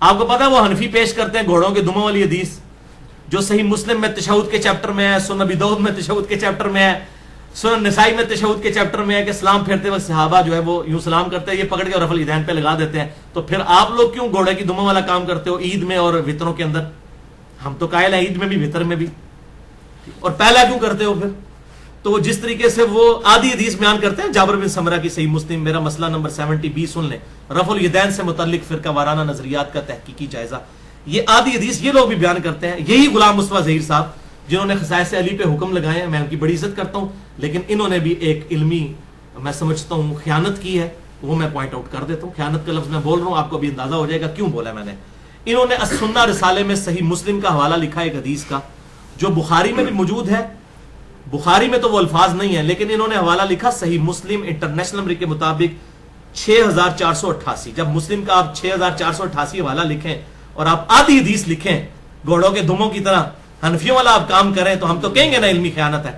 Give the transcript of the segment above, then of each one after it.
آپ کو پتا ہے وہ حنفی پیش کرتے ہیں گھوڑوں کے دموں والی حدیث جو صحیح مسلم میں تشہد کے چیپٹر میں ہے, سنن ابی داؤد میں تشہد کے چیپٹر میں ہے, سنن نسائی میں تشہد کے چیپٹر میں ہے کہ سلام پھیرتے وقت صحابہ جو ہے وہ یوں سلام کرتے ہیں, یہ پکڑ کے رفع الیدین پہ لگا دیتے ہیں. تو پھر آپ لوگ کیوں گھوڑے کی دموں والا کام کرتے ہو عید میں اور وطروں کے اندر؟ ہم تو قائل ہیں عید میں بھی وطر میں بھی, اور پہلا کیوں کرتے ہو پھر؟ تو جس طریقے سے وہ آدھی حدیث بیان کرتے ہیں جابر بن سمرہ کی صحیح مسلم, میرا مسئلہ نمبر 70B سن لیں, رفع الیدین سے متعلق فرقہ وارانہ نظریات کا تحقیقی جائزہ. یہ آدھی حدیث یہ لوگ بھی بیان کرتے ہیں, یہی غلام مصطفیٰ ظہیر صاحب جنہوں نے خصائص علی پہ حکم لگائے ہیں, میں ان کی بڑی عزت کرتا ہوں, لیکن انہوں نے بھی ایک علمی میں سمجھتا ہوں خیانت کی ہے, وہ میں پوائنٹ آؤٹ کر دیتا ہوں. خیانت کا لفظ میں بول رہا ہوں, آپ کو بھی اندازہ ہو جائے گا کیوں بولا میں نے. انہوں نے السنہ رسالے میں صحیح مسلم کا حوالہ لکھا ایک حدیث کا جو بخاری میں بھی موجود ہے, بخاری میں تو وہ الفاظ نہیں ہیں, لیکن انہوں نے حوالہ لکھا صحیح مسلم انٹرنیشنل نمبر کے مطابق 6488. جب مسلم کا آپ 6488 حوالہ لکھیں اور آپ آدھی حدیث لکھیں گھوڑوں کے دموں کی طرح حنفیوں والا آپ کام کریں تو ہم تو کہیں گے نا علمی خیانت ہے.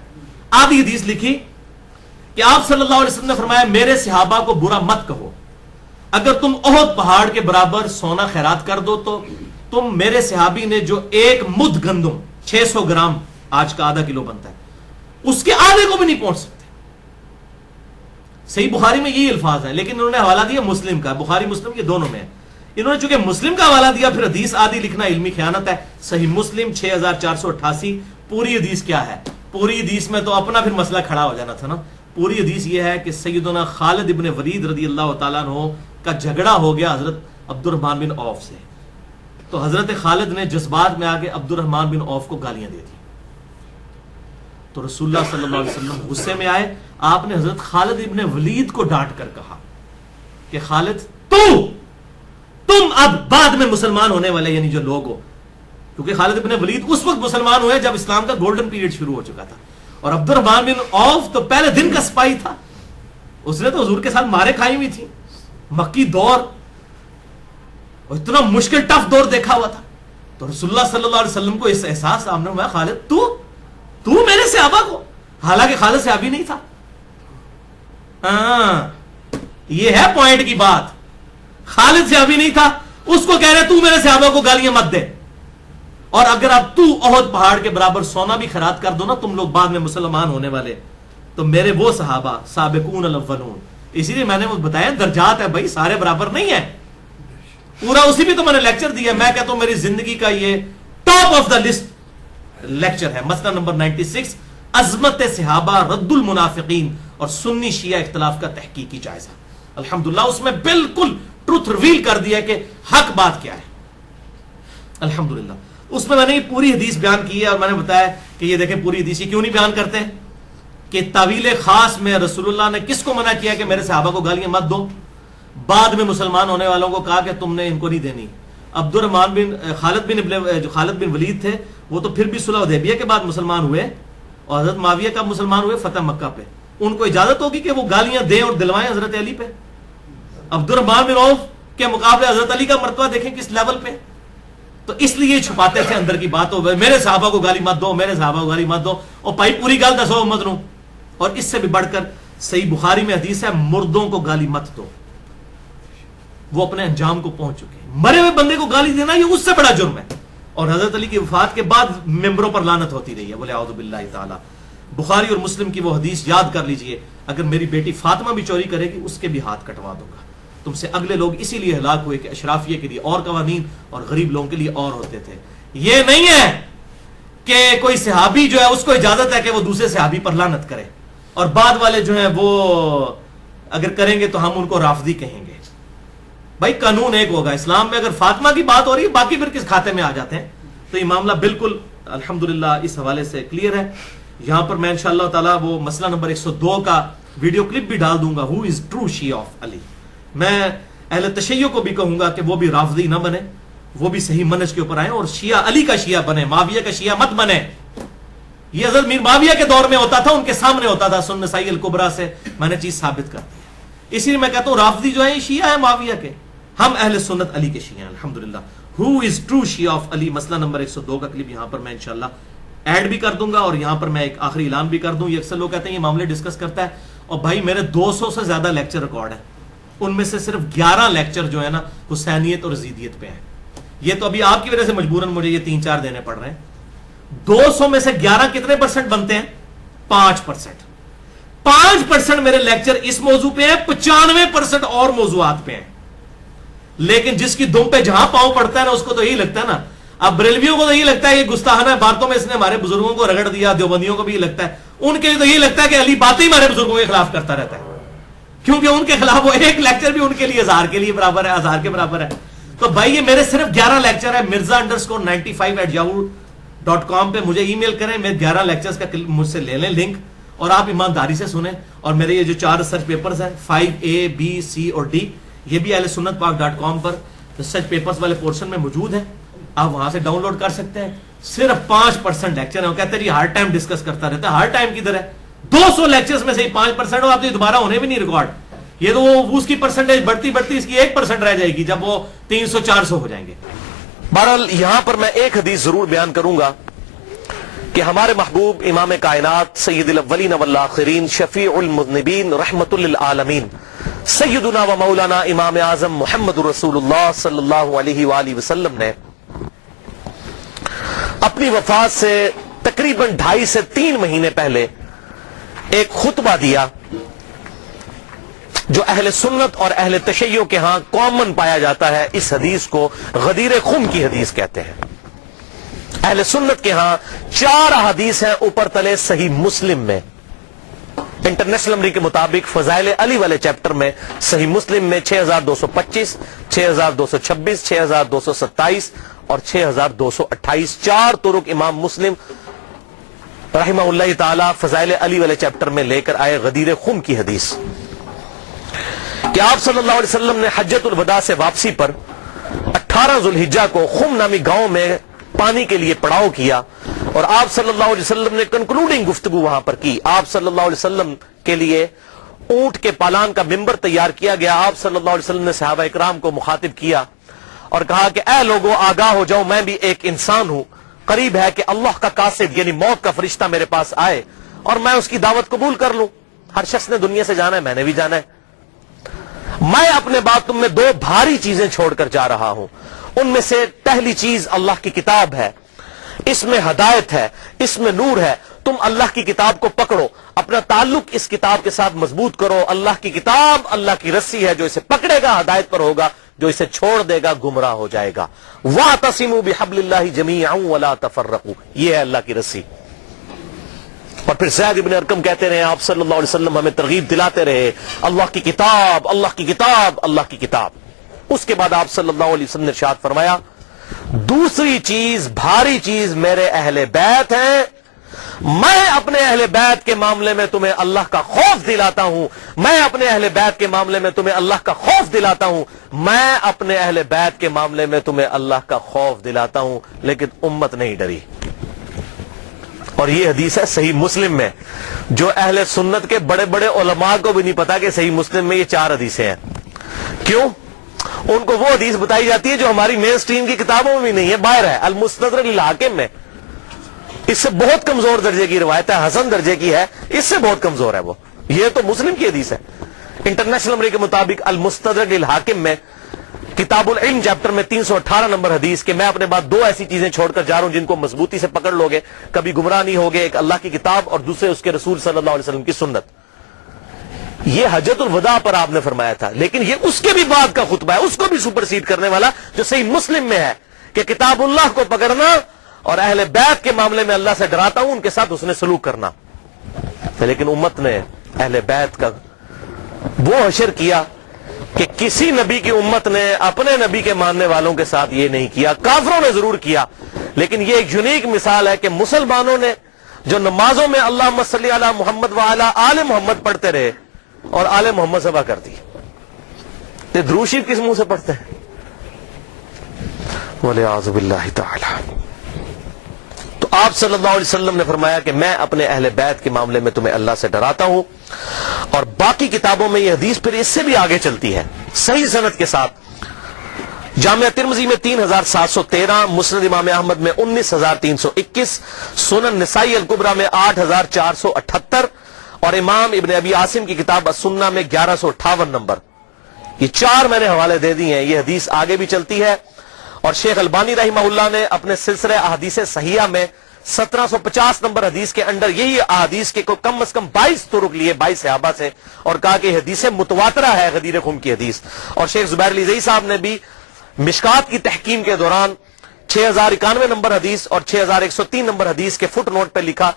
آدھی حدیث لکھی کہ آپ صلی اللہ علیہ وسلم نے فرمایا میرے صحابہ کو برا مت کہو, اگر تم احد پہاڑ کے برابر سونا خیرات کر دو تو تم میرے صحابی نے جو ایک مد گندم 600 گرام آج کا آدھا کلو بنتا ہے اس کے آدھے کو بھی نہیں پہنچ سکتے. صحیح بخاری میں یہی الفاظ ہے, لیکن انہوں نے حوالہ دیا مسلم کا, بخاری مسلم کے دونوں میں ہے. انہوں نے چونکہ مسلم کا حوالہ دیا پھر حدیث آدھی لکھنا علمی خیانت ہے. صحیح مسلم 6488. پوری حدیث کیا ہے؟ پوری حدیث میں تو اپنا پھر مسئلہ کھڑا ہو جانا تھا نا. پوری حدیث یہ ہے کہ سیدنا خالد ابن ولید رضی اللہ تعالیٰ عنہ کا جھگڑا ہو گیا حضرت عبد الرحمن بن عوف سے, تو حضرت خالد نے جذبات میں آ کے عبد الرحمن بن عوف کو گالیاں دے دی. تو رسول اللہ صلی اللہ علیہ وسلم غصے میں آئے, آپ نے حضرت خالد ابن ولید کو ڈانٹ کر کہا کہ خالد تم اب بعد میں مسلمان ہونے والے یعنی جو لوگ ہو, کیونکہ خالد ابن ولید اس وقت مسلمان ہوئے جب اسلام کا گولڈن پیریڈ شروع ہو چکا تھا, اور عبد الرحمن بن عوف تو پہلے دن کا سپاہی تھا, اس نے تو حضور کے ساتھ مارے کھائی ہوئی تھی, مکی دور اور اتنا مشکل ٹف دور دیکھا ہوا تھا. تو رسول اللہ صلی اللہ علیہ وسلم کو اس احساس سامنے ہوا, خالد تو میرے صحابہ کو, حالانکہ خالد صحابی نہیں تھا. یہ ہے پوائنٹ کی بات, خالد صحابی نہیں تھا, اس کو کہہ رہے تو میرے صحابہ کو گالیاں مت دے, اور اگر اب تو احد پہاڑ کے برابر سونا بھی خیرات کر دو نا تم لوگ بعد میں مسلمان ہونے والے, تو میرے وہ صحابہ سابقون الاولون. اسی لیے میں نے وہ بتایا درجات ہے بھائی, سارے برابر نہیں ہیں. پورا اسی بھی تو میں نے لیکچر دیا, میں کہتا ہوں میری زندگی کا یہ top of the list lecture ہے, مسئلہ نمبر 96 عظمت صحابہ رد المنافقین اور سنی شیعہ اختلاف کا تحقیقی جائزہ. الحمدللہ اس میں بالکل ٹروتھ ریویل کر دیا کہ حق بات کیا ہے. الحمدللہ اس میں نے یہ پوری حدیث بیان کی ہے, اور میں نے بتایا کہ یہ دیکھیں پوری حدیث کیوں نہیں بیان کرتے کہ تعویل خاص میں رسول اللہ نے کس کو منع کیا کہ میرے صحابہ کو گالیاں مت دو, بعد میں مسلمان ہونے والوں کو کہا کہ تم نے ان کو نہیں دینی. عبد الرحمن بن خالد بن ولید تھے, وہ تو پھر بھی صلح حدیبیہ کے بعد مسلمان ہوئے, اور حضرت معاویہ کا مسلمان ہوئے فتح مکہ پہ. ان کو اجازت ہوگی کہ وہ گالیاں دیں اور دلوائیں حضرت علی پہ. عبد الرحمن بن عوف کے مقابلے حضرت علی کا مرتبہ دیکھیں کس لیول پہ. تو اس لیے چھپاتے تھے اندر کی بات ہو, میرے صحابہ کو گالی مت دو, میرے صحابہ کو گالی مت دو, اور بھائی پوری گال دسو مت رو. اور اس سے بھی بڑھ کر صحیح بخاری میں حدیث ہے مردوں کو گالی مت دو, وہ اپنے انجام کو پہنچ چکے. مرے ہوئے بندے کو گالی دینا یہ اس سے بڑا جرم ہے, اور حضرت علی کی وفات کے بعد ممبروں پر لعنت ہوتی رہی ہے. بولے اعوذ باللہ تعالی. بخاری اور مسلم کی وہ حدیث یاد کر لیجئے, اگر میری بیٹی فاطمہ بھی چوری کرے گی اس کے بھی ہاتھ کٹوا دوں گا. تم سے اگلے لوگ اسی لیے ہلاک ہوئے کہ اشرافیہ کے لیے اور قوانین اور غریب لوگوں کے لیے اور ہوتے تھے. یہ نہیں ہے کہ کوئی صحابی جو ہے اس کو اجازت ہے کہ وہ دوسرے صحابی پر لعنت کرے, اور بعد والے جو ہیں وہ اگر کریں گے تو ہم ان کو رافضی کہیں گے. بھائی قانون ایک ہوگا اسلام میں. اگر فاطمہ کی بات ہو رہی ہے باقی پھر کس کھاتے میں آ جاتے ہیں. تو یہ معاملہ بالکل الحمدللہ اس حوالے سے کلیئر ہے. یہاں پر میں انشاءاللہ تعالی وہ مسئلہ نمبر 102 کا ویڈیو کلپ بھی ڈال دوں گا, ہو از ٹرو شیعہ آف علی. میں اہل تشیع کو بھی کہوں گا کہ وہ بھی رافضی نہ بنے, وہ بھی صحیح منہج کے اوپر آئیں اور شیعہ علی کا شیعہ بنے, معاویہ کا شیعہ مت بنے. یہ حضرت میر معاویہ کے دور میں ہوتا تھا, ان کے سامنے ہوتا تھا, سنن نسائی الکبریٰ سے میں نے چیز ثابت کر دی ہے. اسی لیے میں کہتا ہوں رافضی جو ہے یہ شیعہ ہے معاویہ کے, ہم اہل سنت علی کے شیعہ ہیں الحمدللہ. ہو از ٹرو شیعہ آف علی مسئلہ نمبر 102 کا کلپ یہاں پر میں انشاءاللہ ایڈ بھی کر دوں گا, اور یہاں پر میں ایک آخری اعلان بھی کر دوں. یہ اکثر لوگ کہتے ہیں یہ معاملے ڈسکس کرتا ہے, اور بھائی میرے 200 سے زیادہ لیکچر ریکارڈ ہیں, ان میں سے صرف 11 لیکچر جو ہے نا حسینیت اور یزیدیت پہ ہیں. یہ تو ابھی آپ کی وجہ سے مجبوراً مجھے یہ 3-4 دینے پڑ رہے ہیں. 200 میں سے 11 کتنے % بنتے ہیں؟ 5%. 5% میرے لیکچر اس موضوع پہ ہیں, 95% اور موضوعات پہ ہیں. لیکن جس کی دم پہ جہاں پاؤں پڑتا ہے نا, اس کو تو یہی لگتا ہے نا. اب بریلویوں کو تو یہی لگتا ہے کہ گستاخانہ باتوں میں اس نے ہمارے بزرگوں کو رگڑ دیا, دیوبندیوں کو بھی یہ لگتا ہے, ان کے لیے تو یہی لگتا ہے کہ علی باتیں ہی ہمارے بزرگوں کے خلاف کرتا رہتا ہے, کیونکہ ان کے خلاف وہ ایک لیکچر بھی ان کے لیے 1000 کے لیے برابر ہے, 1000 کے برابر ہے. تو بھائی یہ میرے صرف 11 لیکچر ہے. mirza_95@yahoo.com پہ مجھے ای میل کریں, میں 11 لیکچرز کا مجھ سے لے لیں لنک, اور آپ ایمانداری سے سنیں. اور میرے یہ جو 4 ریسرچ پیپرز ہیں 5A, B, C اور D, یہ بھی ahlsunnatpak.com پر ریسرچ پیپرز والے پورشن میں موجود ہیں, آپ وہاں سے ڈاؤن لوڈ کر سکتے ہیں. صرف 5% لیکچر ہے. وہ کہتے ہیں جی ہر ٹائم ڈسکس کرتا رہتا ہے. ہر ٹائم کدھر ہے؟ 200 لیکچرز میں سے 5% ہو, آپ تو دوبارہ ہونے بھی نہیں ریکارڈ. یہ تو وہ اس کی پرسنٹیج بڑھتی بڑھتی اس کی 1% رہ جائے گی جب وہ 300-400 ہو جائیں گے. بہرحال یہاں پر میں ایک حدیث ضرور بیان کروں گا کہ ہمارے محبوب امام کائنات سید الاولین والآخرین شفیع المذنبین رحمت للعالمین سیدنا و مولانا امام اعظم محمد رسول اللہ صلی اللہ علیہ وآلہ وسلم نے اپنی وفات سے تقریباً 2.5 سے 3 مہینے پہلے ایک خطبہ دیا جو اہل سنت اور اہل تشیع کے ہاں کامن پایا جاتا ہے. اس حدیث کو غدیر خم کی حدیث کہتے ہیں. اہل سنت کے ہاں 4 حدیث ہیں اوپر تلے صحیح مسلم میں. انٹرنیشنل نمبر کے مطابق فضائل علی والے چیپٹر میں صحیح مسلم میں 6225, 6226, 6227 اور 6228 4 طرق امام مسلم رحمہ اللہ تعالی فضائل علی والے چیپٹر میں لے کر آئے. غدیر خم کی حدیث کہ آپ صلی اللہ علیہ وسلم نے حجۃ الوداع سے واپسی پر 18 ذوالحجہ کو خم نامی گاؤں میں پانی کے لیے پڑاؤ کیا, اور آپ صلی اللہ علیہ وسلم نے کنکلوڈنگ گفتگو وہاں پر کی. آپ صلی اللہ علیہ وسلم کے لیے اونٹ کے پالان کا ممبر تیار کیا گیا. آپ صلی اللہ علیہ وسلم نے صحابہ اکرام کو مخاطب کیا اور کہا کہ اے لوگوں آگاہ ہو جاؤ, میں بھی ایک انسان ہوں. قریب ہے کہ اللہ کا قاصد یعنی موت کا فرشتہ میرے پاس آئے اور میں اس کی دعوت قبول کر لوں. ہر شخص نے دنیا سے جانا ہے, میں نے بھی جانا ہے. میں اپنے بعد تم میں 2 بھاری چیزیں چھوڑ کر جا رہا ہوں. ان میں سے پہلی چیز اللہ کی کتاب ہے, اس میں ہدایت ہے, اس میں نور ہے. تم اللہ کی کتاب کو پکڑو, اپنا تعلق اس کتاب کے ساتھ مضبوط کرو. اللہ کی کتاب اللہ کی رسی ہے, جو اسے پکڑے گا ہدایت پر ہوگا, جو اسے چھوڑ دے گا گمراہ ہو جائے گا. وَاعْتَصِمُوا بِحَبْلِ اللَّهِ جَمِيعًا وَلَا تَفَرَّقُوا, یہ ہے اللہ کی رسی. اور پھر زید ابن ارقم کہتے رہے آپ صلی اللہ علیہ وسلم ہمیں ترغیب دلاتے رہے اللہ کی کتاب, اللہ کی کتاب, اللہ کی کتاب. اس کے بعد آپ صلی اللہ علیہ وسلم نے ارشاد فرمایا دوسری چیز بھاری چیز میرے اہل بیت ہیں. میں اپنے اہل بیت کے معاملے میں تمہیں اللہ کا خوف دلاتا ہوں. میں اپنے اہل بیت کے معاملے میں تمہیں اللہ کا خوف دلاتا ہوں. میں اپنے اہل بیت کے معاملے میں تمہیں اللہ کا خوف دلاتا ہوں. لیکن امت نہیں ڈری. اور یہ حدیث ہے صحیح مسلم میں, جو اہل سنت کے بڑے بڑے علماء کو بھی نہیں پتا کہ صحیح مسلم میں یہ 4 حدیثیں ہیں. کیوں؟ ان کو وہ حدیث بتائی جاتی ہے جو ہماری مین سٹریم کی کتابوں میں بھی نہیں ہے, باہر ہے, المستدرک للحاکم میں. اس سے بہت کمزور درجے کی روایت ہے, حسن درجے کی ہے, اس سے بہت کمزور ہے وہ. یہ تو مسلم کی حدیث ہے. انٹرنیشنل نمبر کے مطابق المستدرک للحاکم میں کتاب العلم چیپٹر میں 318 نمبر حدیث کہ میں اپنے بعد 2 ایسی چیزیں چھوڑ کر جا رہا ہوں جن کو مضبوطی سے پکڑ لوگے کبھی گمراہ نہیں ہوگے. ایک اللہ کی کتاب اور دوسرے اس کے رسول صلی اللہ علیہ وسلم کی سنت. یہ حجۃ الوداع پر آپ نے فرمایا تھا, لیکن یہ اس کے بھی بعد کا خطبہ ہے, اس کو بھی سپرسیڈ کرنے والا, جو صحیح مسلم میں ہے کہ کتاب اللہ کو پکڑنا اور اہل بیت کے معاملے میں اللہ سے ڈراتا ہوں, ان کے ساتھ اس نے سلوک کرنا. لیکن امت نے اہل بیت کا وہ حشر کیا کہ کسی نبی کی امت نے اپنے نبی کے ماننے والوں کے ساتھ یہ نہیں کیا. کافروں نے ضرور کیا, لیکن یہ ایک یونیک مثال ہے کہ مسلمانوں نے جو نمازوں میں اللہم صلی علی محمد وعلی آل محمد پڑھتے رہے اور آل محمد ذبح کر دی. یہ درود شریف کس منہ سے پڑھتے ہیں؟ وَلِعَاذُ بِاللَّهِ تَعَالَى. تو آپ صلی اللہ علیہ وسلم نے فرمایا کہ میں اپنے اہل بیت کے معاملے میں تمہیں اللہ سے ڈراتا ہوں. اور باقی کتابوں میں یہ حدیث پھر اس سے بھی آگے چلتی ہے صحیح سند کے ساتھ. جامعہ ترمذی میں 3713, مسند امام احمد میں 19321, سنن نسائی الکبریٰ میں 8478 اور امام ابن ابی عاصم کی کتاب السنہ میں 1158 نمبر. یہ 4 میں نے حوالے دے دی ہیں. یہ حدیث آگے بھی چلتی ہے اور شیخ البانی رحمہ اللہ نے اپنے سلسلہ احادیث صحیحہ میں 1750 نمبر حدیث کے اندر یہی احادیث کے کم از کم 22 طرق لیے 22 صحابہ سے اور کہا کہ حدیث متواترہ ہے غدیر خم کی حدیث. اور شیخ زبیر علی زئی صاحب نے بھی مشکات کی تحکیم کے دوران 6091 نمبر حدیث اور 6103 نمبر حدیث کے فٹ نوٹ پہ لکھا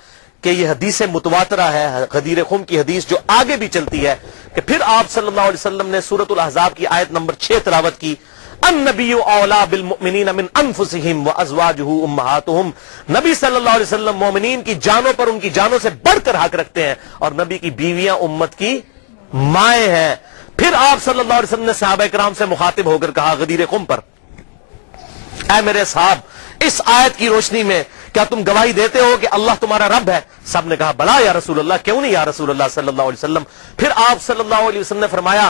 کہ یہ حدیث متواترہ ہے غدیر خم کی حدیث، جو آگے بھی چلتی ہے کہ پھر آپ صلی اللہ علیہ وسلم نے سورۃ الاحزاب کی آیت نمبر 6 تلاوت کی، النبی اولا بالمؤمنین من انفسہم وازواجہ امہاتہم. نبی صلی اللہ علیہ وسلم مومنین کی جانوں پر ان کی جانوں سے بڑھ کر حق رکھتے ہیں، اور نبی کی بیویاں امت کی مائیں ہیں. پھر آپ صلی اللہ علیہ وسلم نے صحابہ کرام سے مخاطب ہو کر کہا غدیر خم پر، اے میرے صاحب اس آیت کی روشنی میں کیا تم گواہی دیتے ہو کہ اللہ تمہارا رب ہے؟ سب نے کہا بلا یا رسول اللہ، کیوں نہیں یا رسول اللہ صلی اللہ علیہ وسلم. پھر آپ صلی اللہ علیہ وسلم نے فرمایا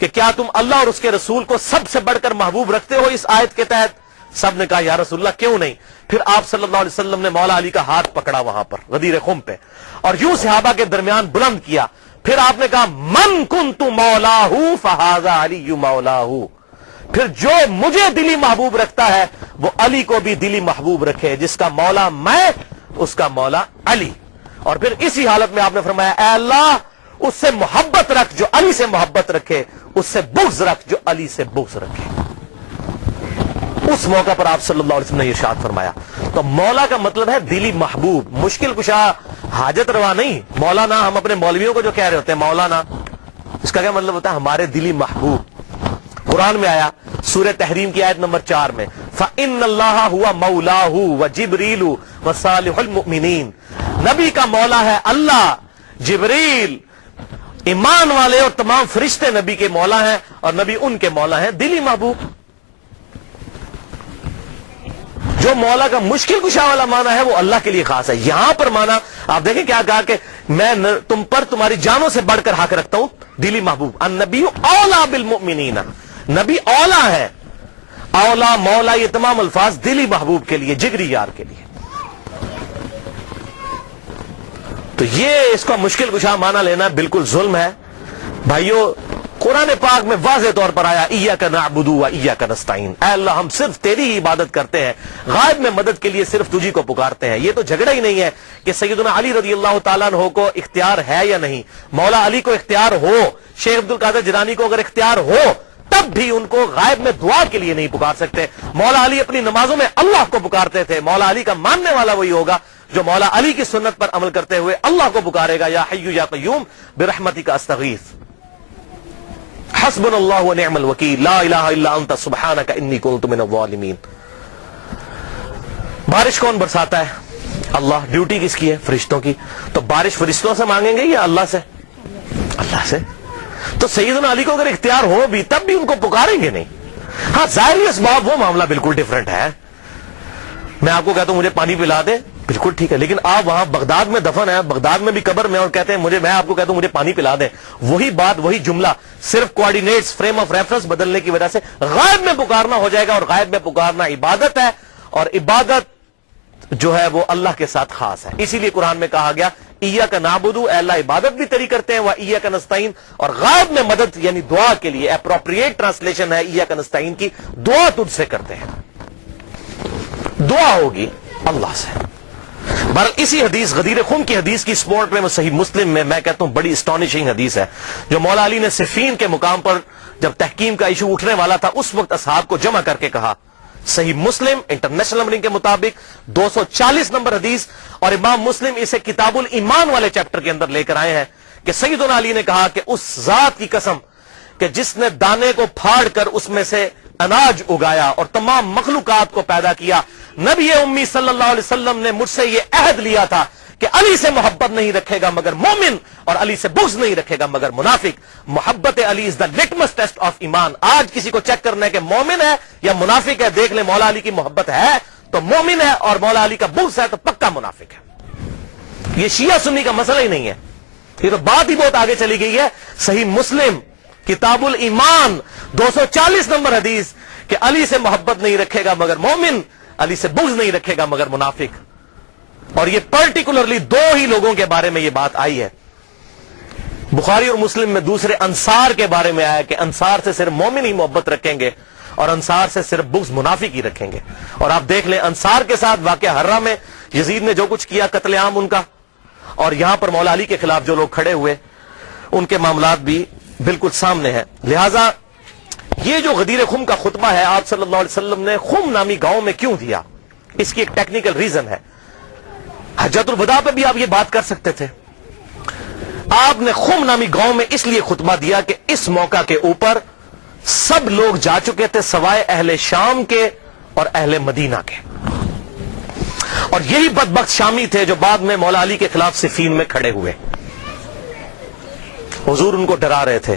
کہ کیا تم اللہ اور اس کے رسول کو سب سے بڑھ کر محبوب رکھتے ہو اس آیت کے تحت؟ سب نے کہا یا رسول اللہ کیوں نہیں. پھر آپ صلی اللہ علیہ وسلم نے مولا علی کا ہاتھ پکڑا وہاں پر غدیر خم پہ اور یوں صحابہ کے درمیان بلند کیا. پھر آپ نے کہا من کنت مولاہ فہذا علی مولاہ. پھر جو مجھے دلی محبوب رکھتا ہے وہ علی کو بھی دلی محبوب رکھے، جس کا مولا میں اس کا مولا علی. اور پھر اسی حالت میں آپ نے فرمایا اے اللہ اس سے محبت رکھ جو علی سے محبت رکھے، اس سے بغض رکھ جو علی سے بغض رکھے. اس موقع پر آپ صلی اللہ علیہ وسلم نے ارشاد فرمایا. تو مولا کا مطلب ہے دلی محبوب، مشکل کشا، حاجت روا نہیں. مولانا ہم اپنے مولویوں کو جو کہہ رہے ہوتے ہیں مولانا، اس کا کیا مطلب ہوتا ہے؟ ہمارے دلی محبوب. قرآن میں آیا سورہ تحریم کی آیت نمبر 4 میں فَإِنَّ اللَّهَ هُوَ مَوْلَاهُ وَجِبْرِيلُ وَصَالِحُ الْمُؤْمِنِينَ. نبی کا مولا ہے اللہ، جبریل، ایمان والے اور تمام فرشتے نبی کے مولا ہیں، اور نبی ان کے مولا ہیں دلی محبوب. جو مولا کا مشکل کشا والا معنی ہے وہ اللہ کے لیے خاص ہے. یہاں پر معنی آپ دیکھیں کیا کہا کہ میں تم پر تمہاری جانوں سے بڑھ کر حق رکھتا ہوں، دلی محبوب. النبی اولا بالمؤمنین، نبی اولا ہے. اولا مولا یہ تمام الفاظ دلی محبوب کے لیے، جگری یار کے لیے. تو یہ اس کا مشکل کشا معنی لینا بالکل ظلم ہے بھائیو. قرآن پاک میں واضح طور پر آیا ایاک نعبد و ایاک نستعین، اے اللہ ہم صرف تیری ہی عبادت کرتے ہیں، غائب میں مدد کے لیے صرف تجھی کو پکارتے ہیں. یہ تو جھگڑا ہی نہیں ہے کہ سیدنا علی رضی اللہ تعالیٰ عنہ کو اختیار ہے یا نہیں. مولا علی کو اختیار ہو، شیخ عبد القادر جیلانی کو اگر اختیار ہو تب بھی ان کو غائب میں دعا کے لیے نہیں پکار سکتے. مولا علی اپنی نمازوں میں اللہ کو پکارتے تھے. مولا علی کا ماننے والا وہی ہوگا جو مولا علی کی سنت پر عمل کرتے ہوئے اللہ کو پکارے گا، یا حی یا قیوم برحمتک استغیث، حسبنا اللہ ونعم الوکیل، لا الہ الا انت سبحانک انی کنت من الظالمین. بارش کون برساتا ہے؟ اللہ. ڈیوٹی کس کی ہے؟ فرشتوں کی. تو بارش فرشتوں سے مانگیں گے یا اللہ سے؟ اللہ سے. تو سیدنا علی کو اگر اختیار ہو بھی تب بھی ان کو پکاریں گے نہیں. ہاں ظاہری اسباب وہ معاملہ بالکل ڈیفرنٹ ہے. میں آپ کو کہتا ہوں مجھے پانی پلا دے، بالکل ٹھیک ہے، لیکن آپ وہاں بغداد میں دفن ہے، بغداد میں بھی قبر میں، اور کہتے ہیں میں آپ کو کہتا ہوں مجھے پانی پلا دیں، وہی بات وہی جملہ صرف کوآرڈینیٹس فریم آف ریفرنس بدلنے کی وجہ سے غائب میں پکارنا ہو جائے گا. اور غائب میں پکارنا عبادت ہے، اور عبادت جو ہے وہ اللہ کے ساتھ خاص ہے. اسی لیے قرآن میں کہا گیا ایاک نعبد، اے اللہ عبادت بھی تیری کرتے ہیں، و ایاک نستعین، اور غائب میں مدد یعنی دعا کے لیے اپروپریٹ ٹرانسلیشن ہے ایاک نستعین کی، دعا تجھ سے کرتے ہیں. دعا ہوگی اللہ سے. بہرحال اسی حدیث غدیر خم کی حدیث کی سپورٹ میں صحیح مسلم میں کہتا ہوں بڑی اسٹانشنگ حدیث ہے، جو مولا علی نے صفین کے مقام پر جب تحکیم کا ایشو اٹھنے والا تھا اس وقت اصحاب کو جمع کر کے کہا. صحیح مسلم انٹرنیشنل نمبرنگ کے مطابق 240 نمبر حدیث، اور امام مسلم اسے کتاب الایمان والے چیپٹر کے اندر لے کر آئے ہیں کہ سیدنا علی نے کہا کہ اس ذات کی قسم کہ جس نے دانے کو پھاڑ کر اس میں سے اناج اگایا اور تمام مخلوقات کو پیدا کیا، نبی امی صلی اللہ علیہ وسلم نے مجھ سے یہ عہد لیا تھا کہ علی سے محبت نہیں رکھے گا مگر مومن، اور علی سے بغض نہیں رکھے گا مگر منافق. محبت علی از دا لٹمس ٹیسٹ آف ایمان. آج کسی کو چیک کرنا ہے کہ مومن ہے یا منافق ہے، دیکھ لیں مولا علی کی محبت ہے تو مومن ہے، اور مولا علی کا بغض ہے تو پکا منافق ہے. یہ شیعہ سنی کا مسئلہ ہی نہیں ہے، یہ تو بات ہی بہت آگے چلی گئی ہے. صحیح مسلم کتاب الایمان 240 نمبر حدیث کہ علی سے محبت نہیں رکھے گا مگر مومن، علی سے بغض نہیں رکھے گا مگر منافق. اور یہ پرٹیکولرلی دو ہی لوگوں کے بارے میں یہ بات آئی ہے. بخاری اور مسلم میں دوسرے انصار کے بارے میں آیا کہ انصار سے صرف مومن ہی محبت رکھیں گے، اور انصار سے صرف بغض منافق ہی رکھیں گے. اور آپ دیکھ لیں انصار کے ساتھ واقعہ ہرہ میں یزید نے جو کچھ کیا، قتل عام ان کا، اور یہاں پر مولا علی کے خلاف جو لوگ کھڑے ہوئے ان کے معاملات بھی بالکل سامنے ہیں. لہذا یہ جو غدیر خم کا خطبہ ہے آپ صلی اللہ علیہ وسلم نے خم نامی گاؤں میں کیوں دیا، اس کی ایک ٹیکنیکل ریزن ہے. حجۃ الوداع پہ بھی آپ یہ بات کر سکتے تھے. آپ نے خم نامی گاؤں میں اس لیے خطبہ دیا کہ اس موقع کے اوپر سب لوگ جا چکے تھے سوائے اہل شام کے اور اہل مدینہ کے، اور یہی بدبخت شامی تھے جو بعد میں مولا علی کے خلاف صفین میں کھڑے ہوئے. حضور ان کو ڈرا رہے تھے.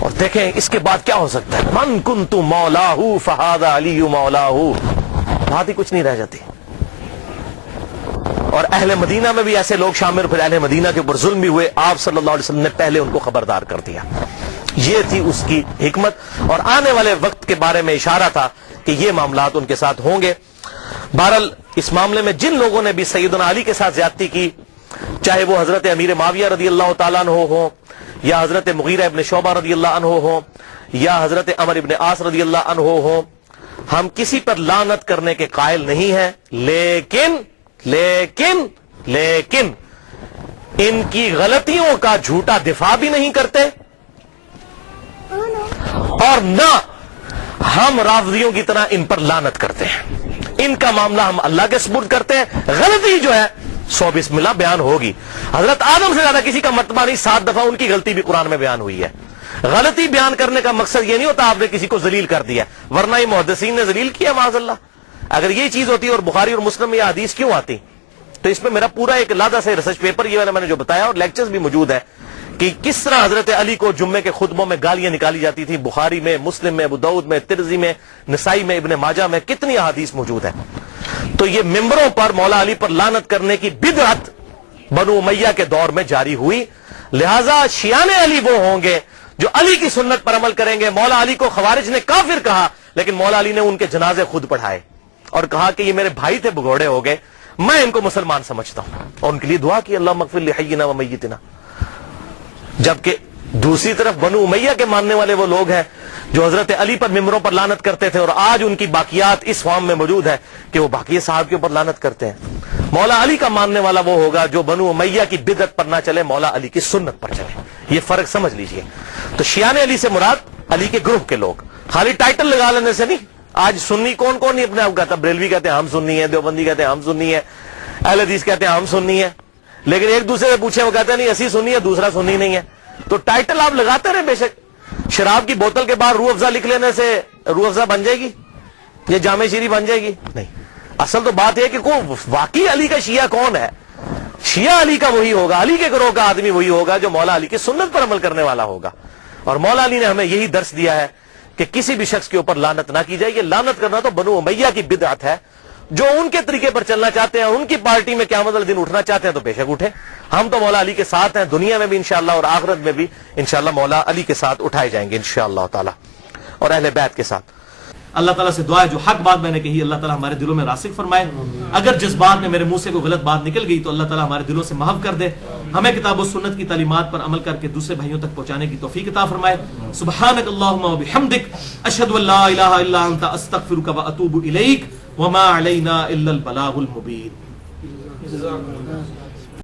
اور دیکھیں اس کے بعد کیا ہو سکتا ہے، من کنت مولاہ فہذا علی مولاہ، بات ہی کچھ نہیں رہ جاتی. اور اہل مدینہ میں بھی ایسے لوگ شامل، پھر اہل مدینہ کے اوپر ظلم بھی ہوئے. آپ صلی اللہ علیہ وسلم نے پہلے ان کو خبردار کر دیا. یہ تھی اس کی حکمت، اور آنے والے وقت کے بارے میں اشارہ تھا کہ یہ معاملات ان کے ساتھ ہوں گے. بہرحال اس معاملے میں جن لوگوں نے بھی سیدنا علی کے ساتھ زیادتی کی، چاہے وہ حضرت امیر معاویہ رضی اللہ تعالیٰ عنہ ہوں، یا حضرت مغیرہ ابن شعبہ رضی اللہ عنہ ہوں، یا حضرت عمر ابن عاص رضی اللہ عنہ ہوں، ہم کسی پر لعنت کرنے کے قائل نہیں ہیں، لیکن ان کی غلطیوں کا جھوٹا دفاع بھی نہیں کرتے، اور نہ ہم رافضیوں کی طرح ان پر لعنت کرتے ہیں. ان کا معاملہ ہم اللہ کے سپرد کرتے ہیں. غلطی جو ہے 100 بسم اللہ بیان ہوگی. حضرت آدم سے زیادہ کسی کا مرتبہ نہیں، 7 دفعہ ان کی غلطی بھی قرآن میں بیان ہوئی ہے. غلطی بیان کرنے کا مقصد یہ نہیں ہوتا آپ نے کسی کو ذلیل کر دیا، ورنہ یہ محدثین نے ذلیل کیا معاذ اللہ. اگر یہ چیز ہوتی اور بخاری اور مسلم میں یہ حدیث کیوں آتی؟ تو اس میں میرا پورا ایک علیحدہ سے ریسرچ پیپر یہ والا میں نے جو بتایا، اور لیکچرز بھی موجود ہے کہ کس طرح حضرت علی کو جمعے کے خطبوں میں گالیاں نکالی جاتی تھی. بخاری میں، مسلم میں، ابو داؤد میں، ترمذی میں، نسائی میں، ابن ماجہ میں کتنی احادیث موجود ہے. تو یہ ممبروں پر مولا علی پر لعنت کرنے کی بدعت بنو امیہ کے دور میں جاری ہوئی. لہذا شیعان علی وہ ہوں گے جو علی کی سنت پر عمل کریں گے. مولا علی کو خوارج نے کافر کہا، لیکن مولا علی نے ان کے جنازے خود پڑھائے اور کہا کہ یہ میرے بھائی تھے، بگوڑے ہو گئے، میں ان کو مسلمان سمجھتا ہوں، اور ان کے لیے دعا کی اللہم اغفر لحینا و میتنا. جبکہ دوسری طرف بنو امیہ کے ماننے والے وہ لوگ ہیں جو حضرت علی پر ممبروں پر لعنت کرتے تھے، اور آج ان کی باقیات اس فارم میں موجود ہے کہ وہ باقی صاحب کے اوپر لعنت کرتے ہیں. مولا علی کا ماننے والا وہ ہوگا جو بنو امیہ کی بدعت پر نہ چلے، مولا علی کی سنت پر چلے. یہ فرق سمجھ لیجئے. تو شیعان علی سے مراد علی کے گروہ کے لوگ. خالی ٹائٹل لگا لینے سے نہیں. آج سنی کون کون نہیں اپنے آپ کہتا، بریلوی کہتے ہیں ہم سنی ہیں، دیوبندی کہتے ہیں ہم سنی ہیں، اہل حدیث کہتے ہیں ہم سنی ہیں، لیکن ایک دوسرے سے پوچھے وہ کہتے ہیں نہیں اسی سنی ہے، دوسرا سنی نہیں ہے. تو ٹائٹل آپ لگاتے رہے بے شک. شراب کی بوتل کے بعد روح افزا لکھ لینے سے روح افزا بن جائے گی؟ یہ جامع شیری بن جائے گی؟ نہیں. اصل تو بات ہے کہ واقعی علی کا شیعہ کون ہے. شیعہ علی کا وہی ہوگا، علی کے گروہ کا آدمی وہی ہوگا جو مولا علی کی سنت پر عمل کرنے والا ہوگا. اور مولا علی نے ہمیں یہی درس دیا ہے کہ کسی بھی شخص کے اوپر لعنت نہ کی جائے. یہ لعنت کرنا تو بنو امیہ کی بدعت ہے. جو ان کے طریقے پر چلنا چاہتے ہیں، ان کی پارٹی میں قیامت والے دن اٹھنا چاہتے ہیں تو بے شک اٹھے. ہم تو مولا علی کے ساتھ ہیں، دنیا میں بھی انشاءاللہ اور آخرت میں بھی انشاءاللہ مولا علی کے ساتھ اٹھائے جائیں گے انشاءاللہ تعالی، اور اہل بیت کے ساتھ. اللہ تعالیٰ سے دعا ہے جو حق بات میں نے کہی اللہ تعالیٰ ہمارے دلوں میں راسخ فرمائے. اگر جس بات میں میرے منہ سے کوئی غلط بات نکل گئی تو اللہ تعالیٰ ہمارے دلوں سے محو کر دے. ہمیں کتاب و سنت کی تعلیمات پر عمل کر کے دوسرے بھائیوں تک پہنچانے کی توفیق عطا فرمائے. سبحانک اللہم و بحمدک، اشہد ان لا الہ الا انت، استغفرک و اتوب الیک، وما علینا الا البلاغ المبین.